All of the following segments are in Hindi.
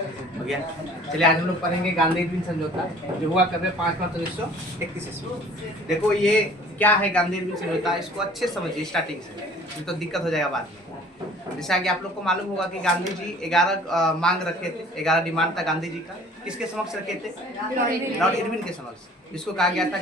हो गया। चलिए आज हम लोग पढ़ेंगे गांधी इरविन समझौता जो हुआ कब 5 मार्च 1931 ईस्वी। देखो ये क्या है गांधी इरविन समझौता, इसको अच्छे से समझिए स्टार्टिंग से, नहीं तो दिक्कत हो जाएगा बाद में। जैसा कि आप लोग को मालूम होगा कि गांधी जी 11 मांग रखे थे, 11 डिमांड था गांधी जी का। किसके समक्ष रखे थे? लॉर्ड इरविन के समक्ष। जिसको कहा गया था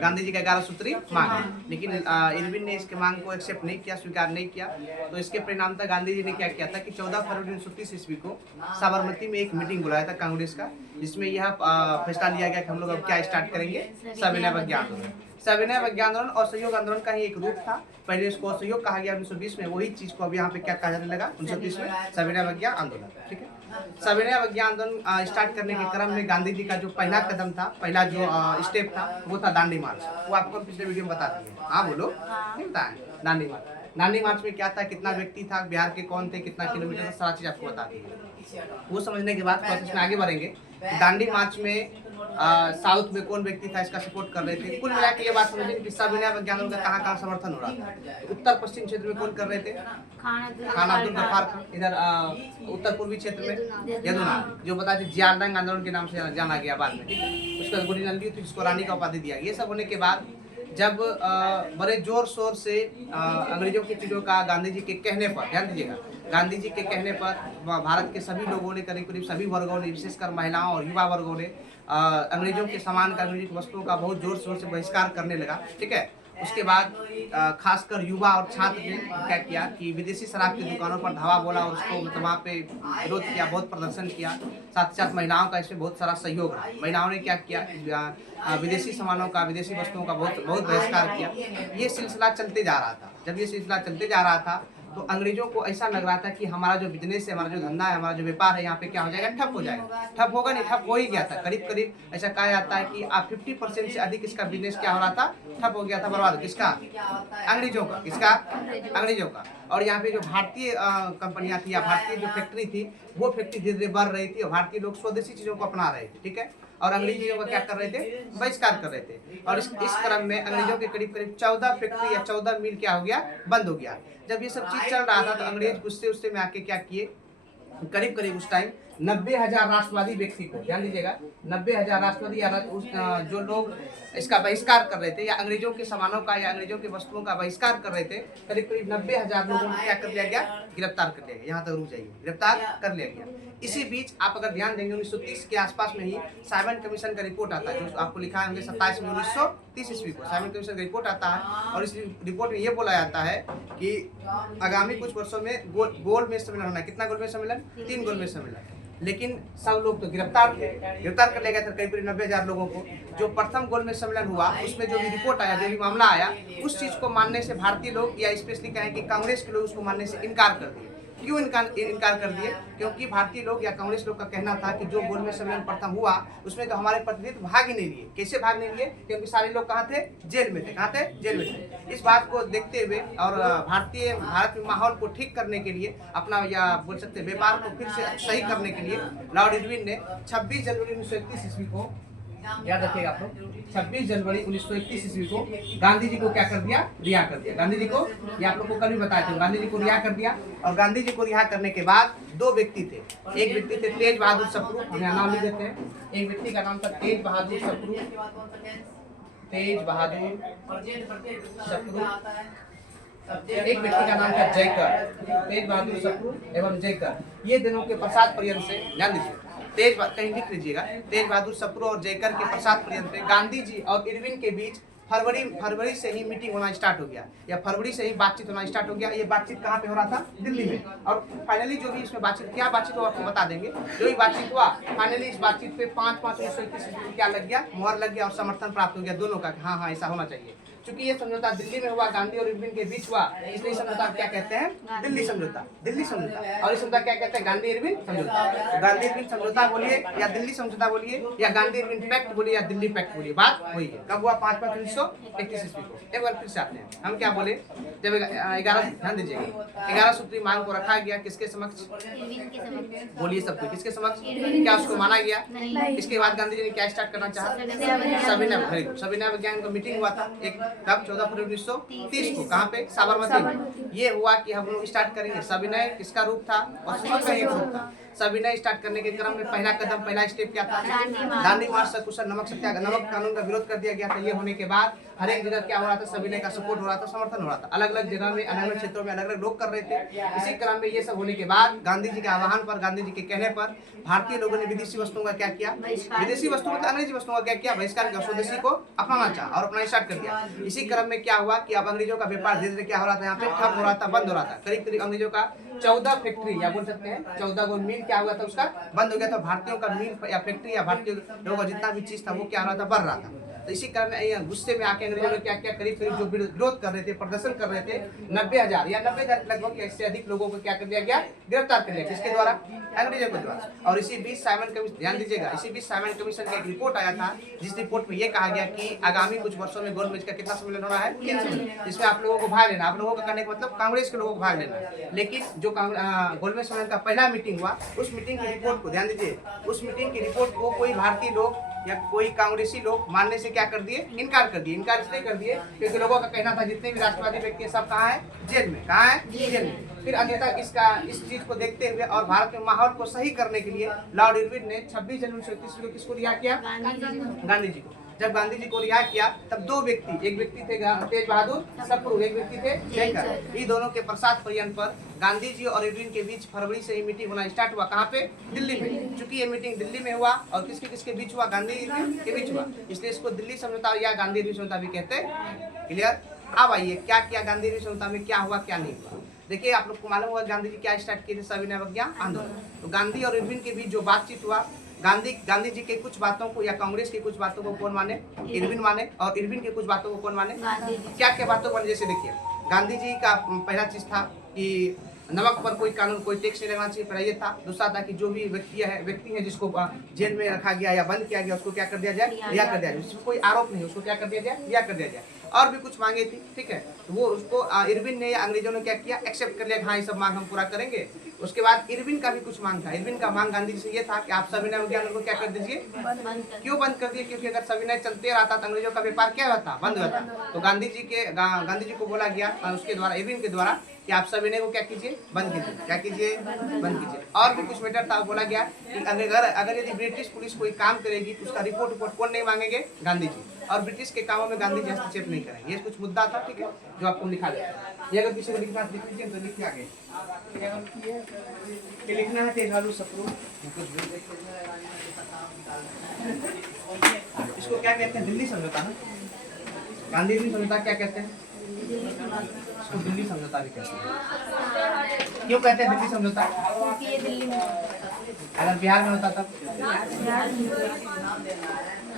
गांधी जी का 11 सूत्री मांग। लेकिन इरविन ने इसके मांग को एक्सेप्ट नहीं किया, स्वीकार नहीं किया। तो इसके परिणाम था गांधी जी ने क्या किया था कि 14 फरवरी 1930 ईस्वी को साबरमती में एक मीटिंग बुलाया था कांग्रेस का, जिसमें यह फैसला लिया गया कि हम लोग अब क्या स्टार्ट करेंगे, सविनय अवज्ञा आंदोलन। सविनय अवज्ञा आंदोलन और सहयोग आंदोलन का ही एक रूप था। पहले इसको सहयोग कहा गया 1920 में, वही चीज को अब यहाँ पे क्या कहा जाने लगा 1930 में, सविनय अवज्ञा आंदोलन। ठीक है। सविनय अवज्ञा आंदोलन स्टार्ट करने के क्रम में गांधी जी का जो पहला कदम था, पहला जो स्टेप था वो था दांडी मार्च। वो आपको पिछले वीडियो में बता दिए। हाँ बोलो, नहीं बताएं। दांडी मार्च, दांडी मार्च में क्या था, कितना व्यक्ति था, बिहार के कौन थे, कितना किलोमीटर था, सारा चीज आपको बता दी है। वो समझने के बाद प्रोसेस में आगे बढ़ेंगे। दांडी मार्च में साउथ में कौन व्यक्ति था इसका सपोर्ट कर रहे थे। कुल मिला के ये बात समझें कि सविनय अवज्ञा आंदोलन का कहाँ समर्थन हो रहा था। उत्तर पश्चिम क्षेत्र में कौन कर रहे थे? खान अब्दुल गफ्फार खान। इधर उत्तर पूर्वी क्षेत्र में यदुनाथ, जो बताते जियारजंग आंदोलन के नाम से जाना गया बाद में। ठीक है। उसका गोली नल्ली थी, जिसको रानी का उपाधि दिया। ये सब होने के बाद जब बड़े जोर शोर से अंग्रेजों की चीजों का गांधी जी के कहने पर, ध्यान दीजिएगा, गांधी जी के कहने पर भारत के सभी लोगों ने, करीब करीब सभी वर्गों ने, विशेषकर महिलाओं और युवा वर्गों ने अंग्रेजों के सामान का, अंग्रेजी वस्तुओं का बहुत जोर शोर से बहिष्कार करने लगा। ठीक है। उसके बाद खासकर युवा और छात्र ने क्या किया कि विदेशी शराब की दुकानों पर धावा बोला और उसको मतलब वहाँ पे विरोध किया, बहुत प्रदर्शन किया। साथ साथ महिलाओं का इसमें बहुत सारा सहयोग रहा। महिलाओं ने क्या किया, विदेशी सामानों का, विदेशी वस्तुओं का बहुत बहिष्कार किया। ये सिलसिला चलते जा रहा था। जब ये सिलसिला चलते जा रहा था तो अंग्रेजों को ऐसा लग रहा था कि हमारा जो बिजनेस है, हमारा जो धंधा है, हमारा जो व्यापार है, यहाँ पे क्या हो जाएगा, ठप हो जाएगा। ठप होगा नहीं, ठप हो ही गया था। करीब करीब ऐसा कहा जाता है कि 50% से अधिक इसका बिजनेस क्या हो रहा था, ठप हो गया था, बर्बाद। किसका? अंग्रेजों का। किसका? अंग्रेजों का। और यहाँ पे जो भारतीय कंपनियां थी या भारतीय जो फैक्ट्री थी, वो फैक्ट्री धीरे धीरे बढ़ रही थी और भारतीय लोग स्वदेशी चीजों को अपना रहे थे। ठीक है। और अंग्रेजियों का क्या कर रहे थे, बहिष्कार कर रहे थे। और इस क्रम में अंग्रेजों के करीब करीब 14 फैक्ट्री या 14 मिल क्या हो गया, बंद हो गया। जब ये सब चीज चल रहा था तो अंग्रेज गुस्से में आके क्या किए, करीब करीब उस टाइम 90,000 राष्ट्रवादी व्यक्ति को, ध्यान दीजिएगा, 90,000 राष्ट्रवादी या जो लोग इसका बहिष्कार कर रहे थे या अंग्रेजों के सामानों का या अंग्रेजों के वस्तुओं का बहिष्कार कर रहे थे, करीब करीब 90,000 लोगों को क्या कर लिया गया, गिरफ्तार कर लिया गया। यहाँ तक रुक जाइए, गिरफ्तार कर लिया गया। इसी बीच आप अगर ध्यान देंगे 1930 के आसपास में ही साइमन कमीशन का रिपोर्ट आता है, जो आपको लिखा है 27 में 1930 ईस्वी को साइमन कमीशन का रिपोर्ट आता है। और इस रिपोर्ट में ये बोला जाता है कि आगामी कुछ वर्षों में गोलमेज सम्मेलन होना है। कितना गोलमेज सम्मेलन? 3 गोलमेज सम्मेलन। लेकिन सब लोग तो गिरफ्तार थे, गिरफ्तार कर लिया गया था करीब 90,000 लोगों को। जो प्रथम गोलमेज सम्मेलन हुआ उसमें जो भी रिपोर्ट आया, जो भी मामला आया, उस चीज को मानने से भारतीय लोग या स्पेशली कहें कि कांग्रेस के लोग उसको मानने से इनकार कर दिए। क्यों इनकार कर दिए? क्योंकि भारतीय लोग या कांग्रेस लोग का कहना था कि जो गोलमेज सम्मेलन प्रथम हुआ उसमें तो हमारे प्रतिनिधि भाग ही नहीं लिए। कैसे भाग नहीं लिए? क्योंकि सारे लोग कहाँ थे, जेल में थे। कहाँ थे? जेल में थे। इस बात को देखते हुए और भारत में माहौल को ठीक करने के लिए, अपना या बोल सकते व्यापार को फिर से सही करने के लिए लॉर्ड इरविन ने 26 जनवरी 1931 ईस्वी को, याद रखिएगा आप लोग, 26 जनवरी 1931 ईस्वी को गांधी जी को क्या कर दिया, रिहा कर दिया। गांधी जी को, ये आप लोग को कल भी बताया था, गांधी जी को रिहा कर दिया। और गांधी जी को रिहा करने के बाद 2 व्यक्ति थे। एक व्यक्ति थे तेज बहादुर सप्रू, हम यहाँ नाम लिख देते हैं। एक व्यक्ति का नाम था तेज बहादुर सप्रू, तेज बहादुर सप्रू। एक व्यक्ति का नाम था जयकर, तेज बहादुर सप्रू एवं जयकर। ये दोनों के प्रसाद पर्यंत से, ध्यान दीजिए, कहीं लिख लीजिएगा, तेज बहादुर सप्रू और जयकर के प्रसाद पर्यंत गांधी जी और इरविन के बीच फरवरी से ही मीटिंग होना स्टार्ट हो गया, या फरवरी से ही बातचीत होना स्टार्ट हो गया। ये बातचीत कहाँ पे हो रहा था? दिल्ली में। और फाइनली जो भी इसमें बातचीत, क्या बातचीत हुआ आपको बता देंगे। जो भी बातचीत हुआ, फाइनली इस बातचीत पे 5/5/1931 में क्या लग गया, मोहर लग गया और समर्थन प्राप्त हो गया दोनों का, हाँ हाँ ऐसा होना चाहिए। क्योंकि ये समझौता दिल्ली में हुआ, गांधी और इरविन के बीच हुआ, इसलिए समझौता क्या कहते हैं, दिल्ली समझौता। दिल्ली समझौता। और इस समझौता क्या कहते हैं, गांधी इरविन समझौता। तो गांधी इरविन समझौता बोलिए या दिल्ली समझौता बोलिए या गांधी इरविन पैक्ट बोलिए या दिल्ली पैक्ट बोलिए, बात वही है। कब हुआ? 5/5/1931 ईस्वी को। एक बार फिर से आते हैं, हम क्या बोले, जब 11, ध्यान दीजिएगा, 11 सूत्री मांग को रखा गया किसके समक्ष, बोलिए सबको, किसके समक्ष? क्या उसको माना गया? इसके बाद गांधी जी ने क्या स्टार्ट करना चाहा, सविनय अवज्ञा का मीटिंग हुआ था एक, कब? 14 फरवरी 1930 को। कहाँ पे? साबरमती में। ये हुआ कि हम लोग स्टार्ट करेंगे। सविनय किसका रूप था और समक्ष का एक रूप था। सविनय स्टार्ट करने के क्रम में पहला स्टेप क्या था? दांडी मार्च, सकुशल नमक सत्याग्रह, नमक कानून का विरोध कर दिया गया था। ये होने के बाद हर एक जगह क्या हो रहा था? सविनय का सपोर्ट हो रहा था, समर्थन हो रहा था। अलग अलग जगह में, अलग अलग क्षेत्रों में अलग अलग लोग कर रहे थे। इसी क्रम में ये सब होने के बाद गांधी जी के आह्वान पर, गांधी जी के कहने पर भारतीय लोगों ने विदेशी वस्तुओं का क्या किया? विदेशी वस्तुओं मतलब अंग्रेजी वस्तुओं का क्या किया? बहिष्कार किया। स्वदेशी को अपनाना चाहा और अपना स्टार्ट कर दिया। इसी क्रम में क्या हुआ कि अब अंग्रेजों का व्यापार धीरे धीरे क्या हो रहा था? यहाँ पे ठप हो रहा था, बंद हो रहा था। करीब करीब अंग्रेजों का 14 फैक्ट्री या बोल सकते हैं 14 गो मिल क्या हुआ था? उसका बंद हो गया था। भारतीयों का मिल या फैक्ट्री या भारतीय लोगों का जितना भी चीज था वो क्या हो रहा था? बढ़ रहा था। तो इसी क्रम में गुस्से में आके अंग्रेजों ने क्या किया? करीब करीब जो विरोध कर रहे थे, प्रदर्शन कर रहे थे, 90,000 या 90,000 लगभग इससे अधिक लोगों को क्या कर दिया गया? गिरफ्तार कर लिया। किसके द्वारा? अंग्रेजों के द्वारा। और इसी बीच साइमन कमीशन, ध्यान दीजिएगा, इसी बीच साइमन कमीशन का एक रिपोर्ट आया था, जिस रिपोर्ट में ये कहा गया कि आगामी कुछ वर्षों में गोलमेज का कितना सम्मेलन होना है? 3 सम्मेलन। इसमें आप लोगों को भाग लेना। आप लोगों का करने का मतलब कांग्रेस के लोगों को भाग लेना है। लेकिन जो गोलमेज सम्मेलन का पहला मीटिंग हुआ, उस मीटिंग की रिपोर्ट को ध्यान दीजिए, उस मीटिंग की रिपोर्ट को कोई भारतीय लोग या कोई कांग्रेसी लोग मानने से क्या कर दिए? इनकार कर दिए। इनकार इसलिए कर दिए क्योंकि लोगों का कहना था जितने भी राष्ट्रवादी व्यक्ति हैं सब कहाँ है? जेल में। कहाँ है? जेल में। फिर अन्यथा इस चीज को देखते हुए और भारत के माहौल को सही करने के लिए लॉर्ड इरविन ने 26 जनवरी 1931 को किसको रिहा किया? गांधी जी को। जब गांधी जी को रिहा किया तब दो व्यक्ति, एक व्यक्ति थे तेज बहादुर सप्रू, एक व्यक्ति थे जयकर। इन दोनों के प्रसाद पर्यंत पर गांधी जी और इरविन के बीच फरवरी से ही मीटिंग होना स्टार्ट हुआ। कहाँ पे? दिल्ली में। चूंकि ये मीटिंग दिल्ली में हुआ और किसके किसके बीच हुआ? गांधी इरविन के बीच हुआ, इसलिए इसको दिल्ली समझौता या गांधी इरविन समझौता भी कहते हैं। क्लियर? अब आइए क्या किया गांधी इरविन समझौता में, क्या हुआ क्या नहीं हुआ। देखिए आप लोग को मालूम होगा गांधी जी क्या स्टार्ट किए थे? सविनय अवज्ञा आंदोलन। तो गांधी और इरविन के बीच जो बातचीत हुआ, गांधी जी के कुछ बातों को या कांग्रेस की कुछ बातों को कौन माने? इरविन माने। और इरविन के कुछ बातों को कौन माने? क्या क्या बातों को माने? जैसे देखिए गांधी जी का पहला चीज था कि नमक पर कोई कानून, कोई टैक्स नहीं लगाना चाहिए, पहला ये था। दूसरा था कि जो भी व्यक्ति है जिसको जेल में रखा गया या बंद किया गया उसको क्या कर दिया जाए? रिहा कर दिया जाए। जिसमें कोई आरोप नहीं उसको क्या कर दिया जाए? रिहा कर दिया जाए। और भी कुछ मांगे थी, ठीक है, वो उसको इरविन ने या अंग्रेजों ने क्या किया? एक्सेप्ट कर लिया। हाँ ये सब मांग हम पूरा करेंगे। उसके बाद इरविन का भी कुछ मांग था। इरविन का मांग गांधी जी से ये था कि आप सविनय अवज्ञा को क्या कर दीजिए? क्यों बंद कर दिए? क्योंकि अगर सविनय चलते रहता तो अंग्रेजों का व्यापार क्या होता? बंद होता। तो गांधी जी को बोला गया उसके द्वारा, इरविन के द्वारा, कि आप सविनय को क्या कीजिए? बंद कीजिए। क्या कीजिए? बंद कीजिए। और भी कुछ मैटर था, बोला गया कि अगर यदि ब्रिटिश पुलिस कोई काम करेगी तो उसका रिपोर्ट कौन नहीं मांगेंगे? गांधी जी। और ब्रिटिश के कामों में गांधी जी हस्तक्षेप नहीं करेंगे। ये कुछ मुद्दा था, ठीक है, जो आपको लिखा गया। ये अगर किसी को लिखना लिख लीजिए तो लिख आगे लिखना है तेज बहादुर सप्रू। इसको क्या कहते हैं? दिल्ली समझौता ना। गांधी जी समझौता क्या कहते हैं? इसको दिल्ली समझौता भी कहते हैं। क्यों कहते हैं दिल्ली समझौता? अगर बिहार में होता तब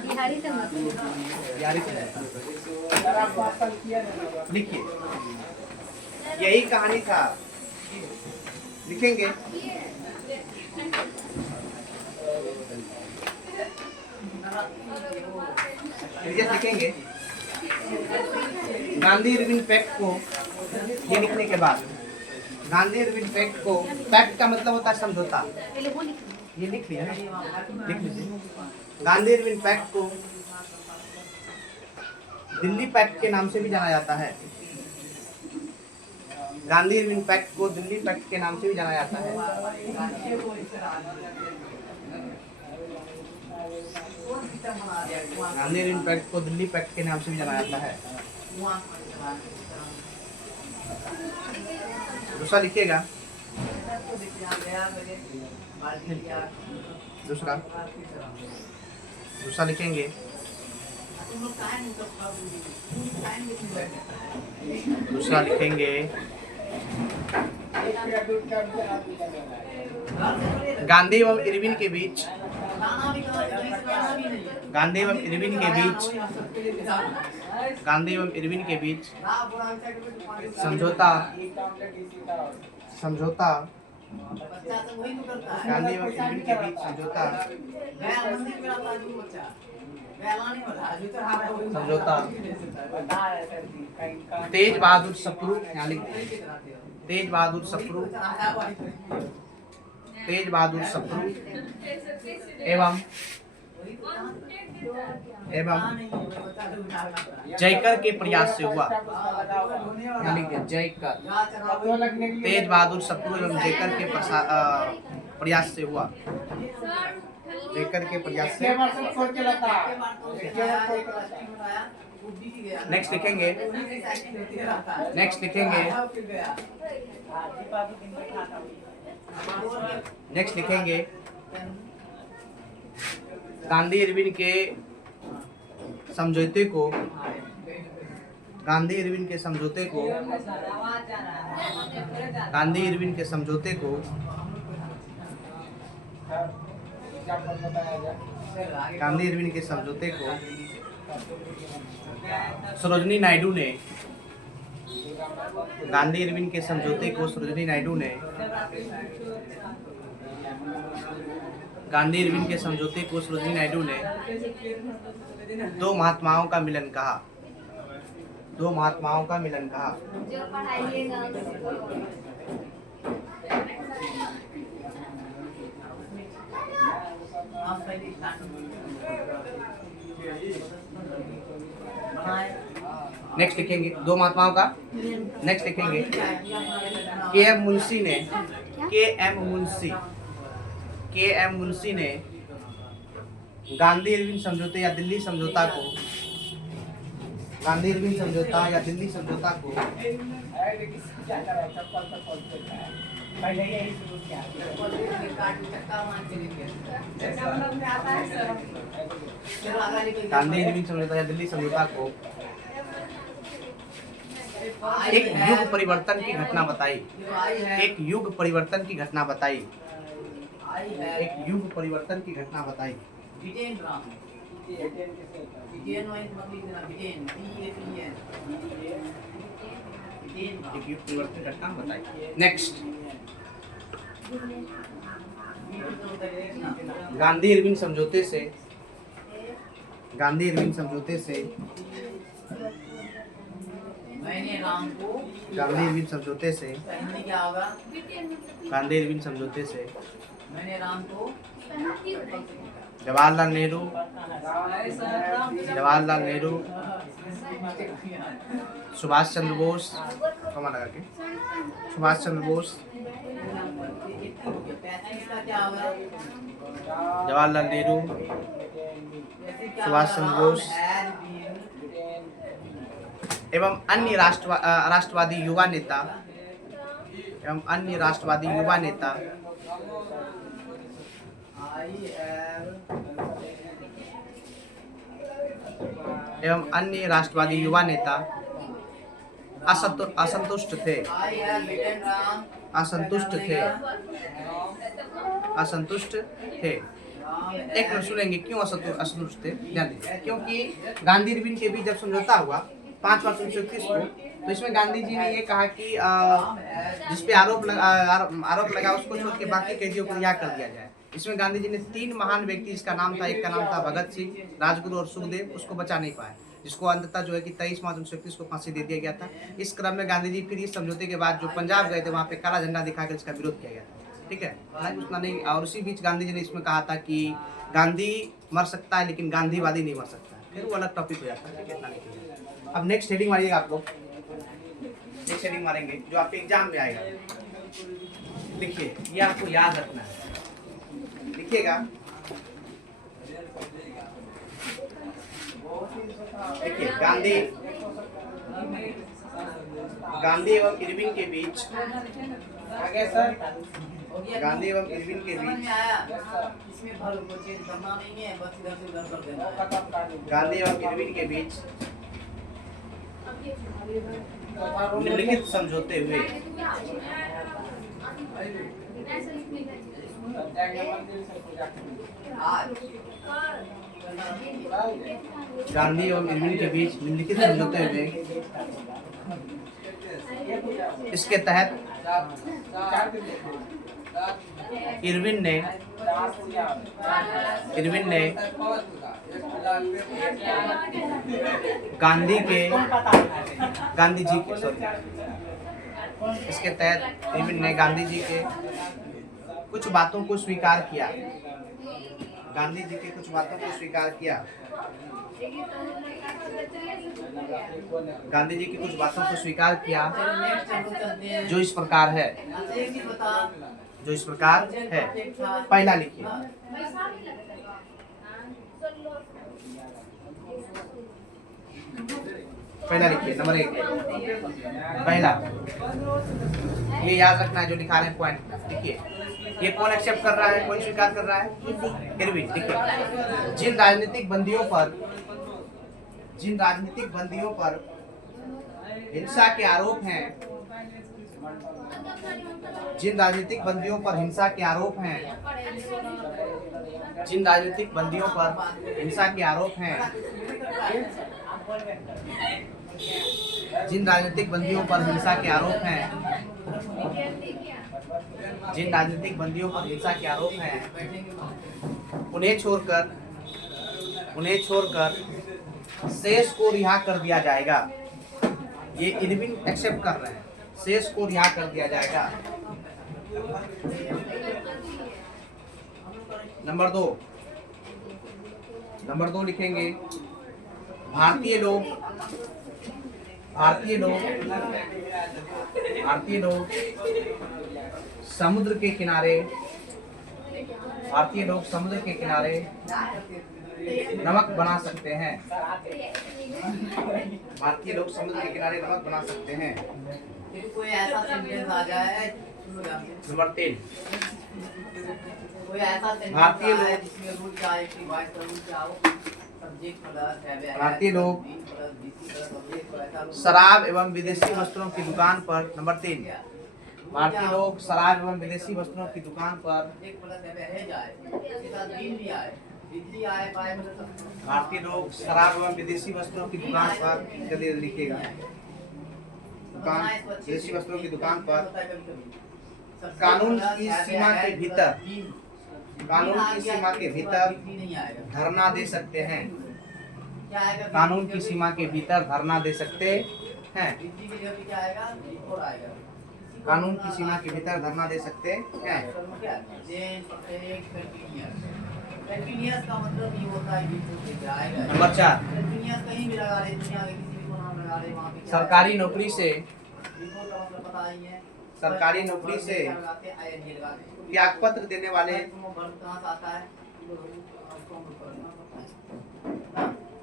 बिहारी समझौता। लिखिए, यही कहानी था। लिखेंगे लिखेंगे गांधी इरविन पैक्ट को। ये लिखने के बाद गांधी इरविन पैक्ट को, पैक्ट का मतलब होता है समझौता। ये लिख लिया, लिख लीजिए। गांधी इरविन पैक्ट को दिल्ली पैक्ट के नाम से भी जाना जाता है। गांधी इरविन पैक्ट को दिल्ली पैक्ट के नाम से भी जाना जाता है। गांधी इरविन पैक्ट को दिल्ली पैक्ट के नाम से भी जाना जाता है। दूसरा लिखिएगा, दूसरा लिखेंगे गांधी एवं इरविन के बीच समझौता गांधी एवं इरविन के बीच समझौता तेज बहादुर सप्रू, तेज बहादुर सप्रू एवं जयकर के प्रयास से हुआ। जयकर, तेज बहादुर सप्रू एवं जयकर के प्रयास से हुआ, लेकर के प्रयास से। नेक्स्ट लिखेंगे, नेक्स्ट लिखेंगे, नेक्स्ट लिखेंगे गांधी इरविन के समझौते को, गांधी इरविन के समझौते को, गांधी इरविन के समझौते को गांधी इरविन के समझौते को सरोजिनी नायडू ने, गांधी इरविन के समझौते को सरोजिनी नायडू ने, गांधी इरविन के समझौते को सरोजिनी नायडू ने दो महात्माओं का मिलन कहा, दो महात्माओं का मिलन कहा। नेक्स्ट लिखेंगे दो महात्माओं का, नेक्स्ट लिखेंगे के एम मुंशी ने, के एम मुंशी, के एम मुंशी ने गांधी इरविन समझौते या दिल्ली समझौता को, गांधी इरविन समझौता या दिल्ली समझौता को गांधी इरविन समझौता या दिल्ली समझौता को एक युग परिवर्तन की घटना बताई, एक युग परिवर्तन की घटना बताई, एक युग परिवर्तन की घटना बताई। एक युग परिवर्तन घटना बताई। नेक्स्ट, गांधी इरविन समझौते से, गांधी इरविन समझौते से, गांधी इरविन समझौते से, गांधी इरविन समझौते से जवाहरलाल नेहरू, जवाहरलाल नेहरू, सुभाष चंद्र बोस, कमा लगा के, सुभाष चंद्र बोस, जवाहरलाल नेहरू, सुभाष चंद्र बोस एवं अन्य राष्ट्रवादी युवा नेता, एवं अन्य राष्ट्रवादी युवा नेता एवं अन्य राष्ट्रवादी युवा नेता असंतुष्ट थे, असंतुष्ट थे, असंतुष्ट थे। एक मिनट सुनेंगे क्यों असंतुष्ट थे, ध्यान दीजिए। क्योंकि गांधी इरविन के बीच जब समझौता हुआ 5 मार्च 1931 को, तो इसमें गांधी जी ने ये कहा कि जिसपे आरोप लगा उसको छोड़ के बाकी कैदियों को रिहा कर दिया जाए। इसमें गांधी जी ने 3 महान व्यक्ति, जिसका नाम था, एक का नाम था भगत सिंह, राजगुरु और सुखदेव, उसको बचा नहीं पाए, जिसको अंततः जो है कि 23 मार्च 1931 को फांसी दे दिया गया था। इस क्रम में गांधी जी फिर इस समझौते के बाद जो पंजाब गए थे, वहाँ पे काला झंडा दिखाकर इसका विरोध किया गया था, ठीक है, हालांकि उतना नहीं। और उसी बीच गांधी जी ने इसमें कहा था कि गांधी मर सकता है लेकिन गांधीवादी नहीं मर सकता, फिर वो अलग टॉपिक हो जाता है, ठीक है, इतना नहीं। अब नेक्स्ट हेडिंग मारिएगा आप लोग, नेक्स्ट हेडिंग मारेंगे जो आपके एग्जाम में आएगा। लिखिए, ये आपको याद रखना है, लिखिएगा। देखिए, गांधी एवं इरविन के बीच, गांधी एवं इरविन के बीच, गांधी एवं इरविन के बीच निम्नलिखित समझौते हुए। गांधी एवं इरविन के बीच निम्नलिखित समझौते हुए। इसके तहत इरविन ने गांधी जी के इसके तहत इरविन ने गांधी जी के कुछ बातों को स्वीकार किया, गांधी जी के कुछ बातों को स्वीकार किया, गांधी जी की कुछ बातों को स्वीकार किया, जो इस प्रकार है। जो इस प्रकार है। पहला लिखिए, पहला लिखिए नंबर 1। पहला ये याद रखना है जो दिखा रहे हैं पॉइंट। देखिए ये कौन एक्सेप्ट कर रहा है, कौन स्वीकार कर रहा है? इरविन। देखिए जिन राजनीतिक बंदियों पर हिंसा के आरोप हैं, जिन राजनीतिक बंदियों पर हिंसा के आरोप हैं, जिन राजनीतिक बंदियों पर हिंसा के आरोप हैं, जिन राजनीतिक बंदियों पर हिंसा के आरोप हैं, जिन राजनीतिक बंदियों पर हिंसा के आरोप हैं, उन्हें छोड़कर शेष को रिहा कर दिया जाएगा। ये इरविन एक्सेप्ट कर रहे हैं, शेष को रिहा कर दिया जाएगा। नंबर 2 लिखेंगे, भारतीय लोग समुद्र के किनारे नमक बना सकते हैं। भारतीय लोग समुद्र के किनारे नमक बना सकते हैं। कोई ऐसा सेंटेंस आ जाए, नंबर 3, कोई ऐसा सेंटेंस भारतीय लोग जिसमें रूल क्या है कि वाइस रूल क्या हो, सब्जेक्ट प्लस है, भारतीय लोग शराब एवं विदेशी वस्त्रों की दुकान पर, नंबर 3, भारतीय लोग शराब एवं विदेशी वस्त्रों की दुकान पर, भारतीय लोग शराब एवं विदेशी वस्त्रों की दुकान पर, जल्दी लिखिएगा, विदेशी वस्त्रों की दुकान पर कानून की सीमा के भीतर धरना दे सकते हैं। कानून की सीमा के भीतर धरना दे सकते हैं। कानून की सीमा के भीतर धरना दे सकते हैं। कंटिन्यूअस का मतलब ये होता है कि जाएगा। नंबर 4, कंटिन्यूअस कहीं भी लगा दे, दुनिया के किसी भी कोना में लगा दे, वहां पे सरकारी नौकरी से पता ही है, सरकारी नौकरी से त्यागपत्र देने वाले, कहां से आता है,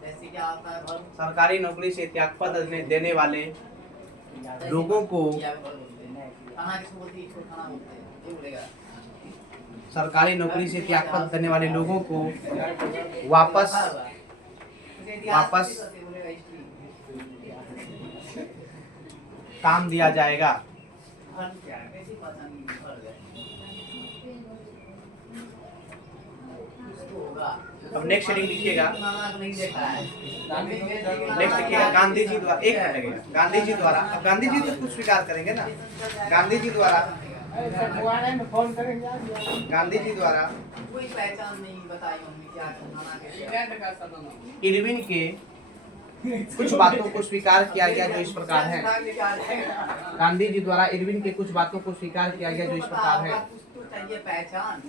जैसे क्या आता है वर्ब, सरकारी नौकरी से त्यागपत्र देने वाले लोगों को, खाना किसको बोलते हैं, खाना बोलते हैं, ये बोलेगा। सरकारी नौकरी से त्यागपत्र करने वाले लोगों को वापस काम दिया जाएगा। अब नेक्स्ट हेडिंग लिखिएगा, नेक्स्ट लिखिएगा गांधी जी द्वारा, 1 मिनट लगेगा, गांधी जी द्वारा, अब गांधी जी तो कुछ स्वीकार करेंगे ना, गांधी जी द्वारा कोई पहचान नहीं बताई उन्होंने क्या इरविन के कुछ बातों को स्वीकार किया गया जो इस प्रकार है। गांधी जी द्वारा इरविन के कुछ बातों को स्वीकार किया गया जो इस प्रकार है। पहचान,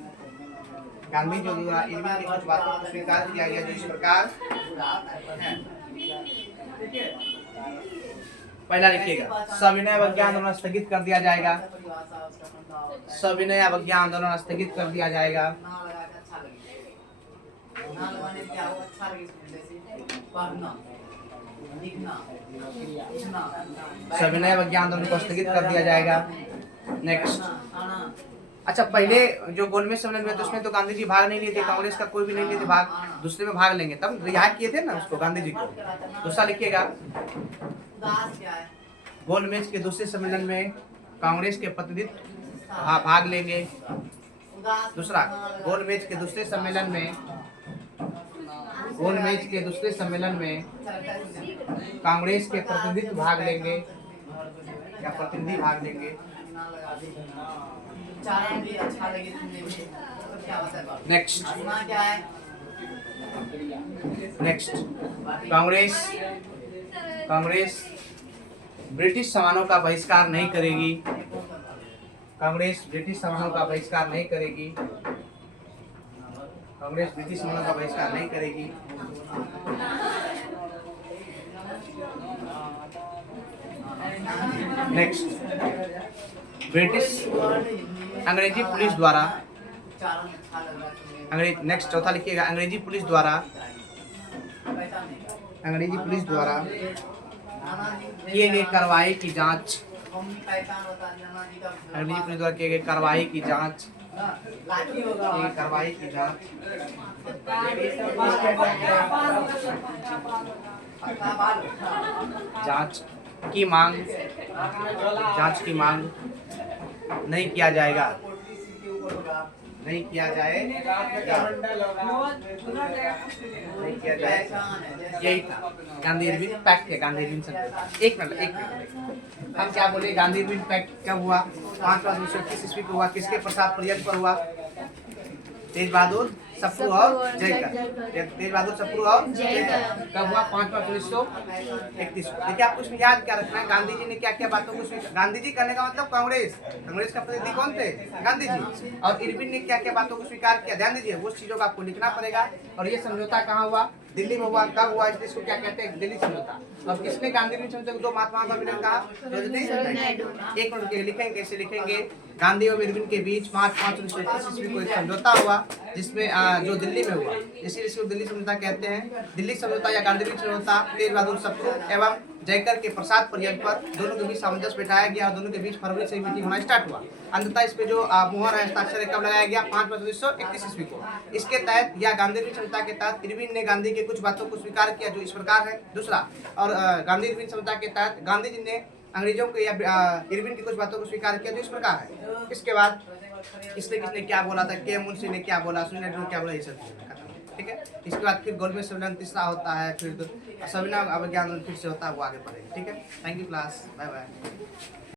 गांधी जी द्वारा इरविन के कुछ बातों को स्वीकार किया गया जो इस प्रकार है। पहला लिखिएगा, सविनय अवज्ञा आंदोलन स्थगित कर दिया जाएगा। सविनय अवज्ञा आंदोलन स्थगित कर दिया जाएगा। सविनय अवज्ञा आंदोलन को स्थगित कर दिया जाएगा। नेक्स्ट, अच्छा पहले जो गोलमेज सम्मेलन में तो उसमें तो गांधी जी भाग नहीं लिए थे, कांग्रेस का कोई भी नहीं लिए थे भाग, दूसरे में भाग लेंगे तब रिहा किए थे ना उसको, गांधी जी को। दूसरा लिखिएगा, गोलमेज के दूसरे सम्मेलन में कांग्रेस के प्रतिनिधि भाग लेंगे। दूसरा, गोलमेज के दूसरे सम्मेलन में कांग्रेस के प्रतिनिधि भाग लेंगे या प्रतिनिधि भाग लेंगे। नेक्स्ट, कांग्रेस ब्रिटिश सामानों का बहिष्कार नहीं करेगी। कांग्रेस ब्रिटिश सामानों का बहिष्कार नहीं करेगी। कांग्रेस ब्रिटिश सामानों का बहिष्कार नहीं करेगी। नेक्स्ट, ब्रिटिश अंग्रेजी पुलिस द्वारा नेक्स्ट चौथा लिखिएगा, अंग्रेजी पुलिस द्वारा किए गए कार्रवाई की जांच, अंग्रेजी पुलिस द्वारा किए गए कार्रवाई की जांच जांच की मांग नहीं किया जाएगा, यही था गांधी इरविन पैक्ट है, गांधी इरविन समझौता। एक मिनट हम क्या बोले, गांधी इरविन पैक्ट कब हुआ? 5 मार्च 1921 ईस्वी को हुआ। किसके प्रसाद पर्यंत पर हुआ? तेज बहादुर सप्रू और जयकर। कब हुआ? 5 मार्च 1931। देखिए आपको इसमें याद क्या रखना है, गांधी जी ने क्या क्या बातों को स्वीकार, गांधी जी करने का मतलब कांग्रेस का प्रतिनिधि कौन थे? गांधी जी। और इरविन ने क्या क्या बातों को स्वीकार किया, ध्यान दीजिए, वो चीजों को आपको लिखना पड़ेगा। और ये समझौता कहाँ हुआ? दिल्ली में हुआ। कब हुआ? इसको क्या कहते हैं? दिल्ली समझौता। और किसने गांधी इरविन समझौते को दो महात्मा का मिलन कहा? एक मिनट लिखेंगे, कैसे लिखेंगे? गांधी और इरविन के बीच 5 मार्च 1921 ईस्वी को एक समझौता हुआ, जिसमें जो दिल्ली में हुआ, इसीलिए इसको दिल्ली समझौता कहते हैं। दिल्ली समझौता या गांधी इरविन समझौता तेज बहादुर सप्रू एवं जयकर के प्रसाद पर्यंत पर दोनों के बीच सामंजस्य बैठाया गया और दोनों के बीच फरवरी से मीटिंग होना स्टार्ट हुआ। अंततः इस पे जो मुहर है, हस्ताक्षर कब लगाया गया? 5 मार्च 1931 ईस्वी को। इसके तहत या गांधी इरविन समझौता के तहत इरविन ने गांधी के कुछ बातों को स्वीकार किया जो इस प्रकार है। दूसरा, और गांधी इरविन समझौता के तहत गांधी जी ने अंग्रेजों के या इरविन की कुछ बातों को स्वीकार किया जो इस प्रकार है। इसके बाद किसने क्या बोला था, के मुंशी ने क्या बोला, सुनील ने क्या बोला, ये सब ठीक है। इसके बाद फिर गोलमेज सम्मेलन तीसरा होता है, फिर सविनय अभिज्ञान फिर से होता है, वो आगे पढ़ेंगे। ठीक है, thank you class, bye bye.